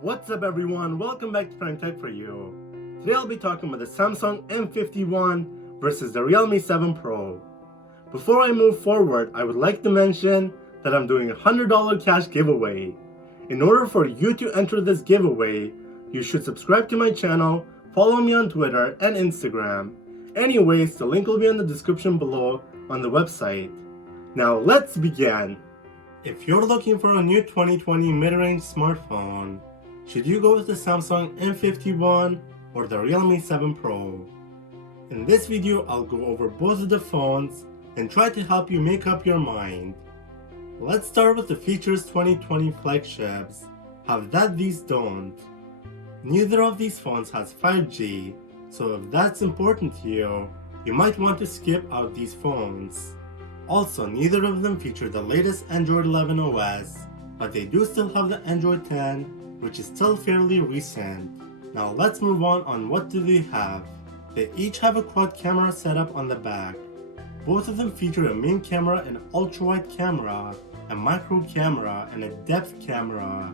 What's up everyone, welcome back to PrimeTech for you. Today I'll be talking about the Samsung M51 versus the Realme 7 Pro. Before I move forward, I would like to mention that I'm doing a $100 cash giveaway. In order for you to enter this giveaway, you should subscribe to my channel, follow me on Twitter and Instagram. Anyways, the link will be in the description below on the website. Now let's begin. If you're looking for a new 2020 mid-range smartphone, should you go with the Samsung M51 or the Realme 7 Pro? In this video, I'll go over both of the phones and try to help you make up your mind. Let's start with the features 2020 flagships have that these don't. Neither of these phones has 5G, so if that's important to you, you might want to skip out these phones. Also, neither of them feature the latest Android 11 OS, but they do still have the Android 10, which is still fairly recent. Now let's move on what do they have. They each have a quad camera setup on the back. Both of them feature a main camera, an ultra-wide camera, a micro camera, and a depth camera.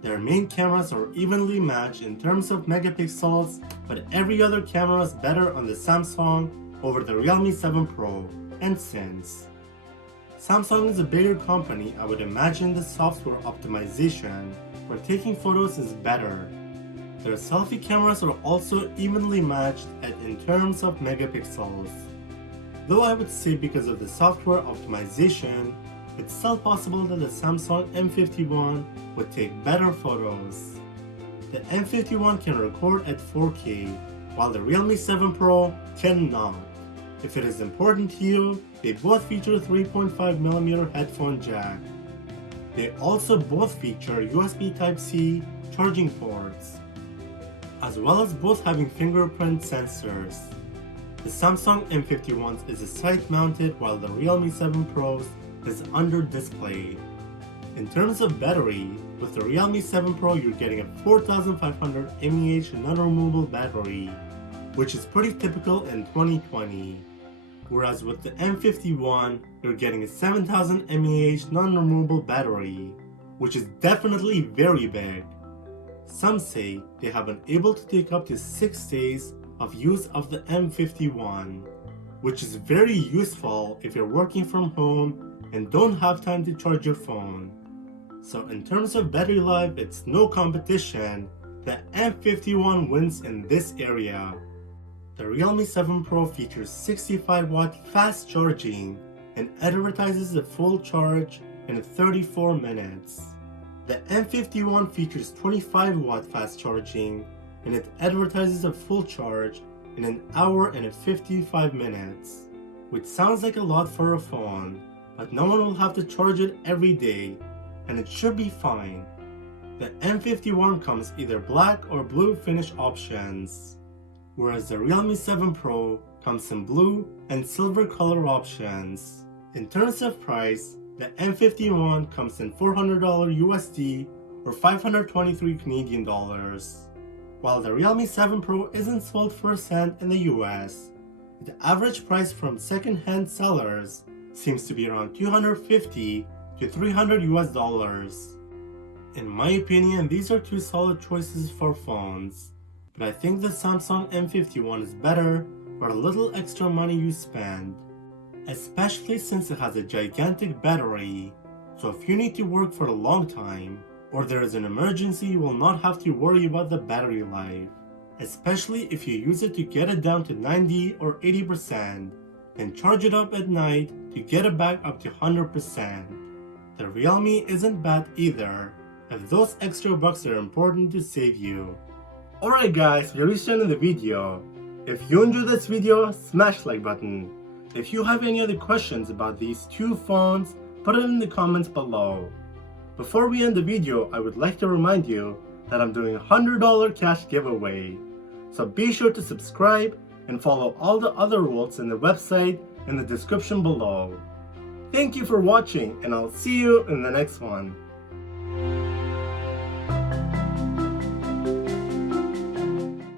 Their main cameras are evenly matched in terms of megapixels, but every other camera is better on the Samsung over the Realme 7 Pro. And since Samsung is a bigger company, I would imagine the software optimization for taking photos is better. Their selfie cameras are also evenly matched in terms of megapixels. Though I would say because of the software optimization, it's still possible that the Samsung M51 would take better photos. The M51 can record at 4K, while the Realme 7 Pro cannot. If it is important to you, they both feature 3.5mm headphone jack. They also both feature USB Type-C charging ports, as well as both having fingerprint sensors. The Samsung M51 is side-mounted while the Realme 7 Pro is under display. In terms of battery, with the Realme 7 Pro you're getting a 4500 mAh non-removable battery, which is pretty typical in 2020. Whereas with the M51, you're getting a 7000 mAh non-removable battery, which is definitely very big. Some say they have been able to take up to 6 days of use of the M51, which is very useful if you're working from home and don't have time to charge your phone. So in terms of battery life, it's no competition. The M51 wins in this area. The Realme 7 Pro features 65-watt fast charging and advertises a full charge in 34 minutes. The M51 features 25-watt fast charging and it advertises a full charge in an hour and 55 minutes, which sounds like a lot for a phone, but no one will have to charge it every day, and it should be fine. The M51 comes either black or blue finish options, whereas the Realme 7 Pro comes in blue and silver color options. In terms of price, the M51 comes in $400 USD or 523 Canadian dollars, while the Realme 7 Pro isn't sold first-hand in the US. The average price from second-hand sellers seems to be around $250 to $300 US. In my opinion, these are two solid choices for phones, but I think the Samsung M51 is better for a little extra money you spend, especially since it has a gigantic battery, so if you need to work for a long time, or there is an emergency, you will not have to worry about the battery life, especially if you use it to get it down to 90 or 80% and charge it up at night to get it back up to 100%. The Realme isn't bad either, if those extra bucks are important to save you. Alright guys, we reached the end of the video. If you enjoyed this video, smash the like button. If you have any other questions about these two phones, put it in the comments below. Before we end the video, I would like to remind you that I'm doing a $100 cash giveaway. So be sure to subscribe and follow all the other rules in the website in the description below. Thank you for watching and I'll see you in the next one.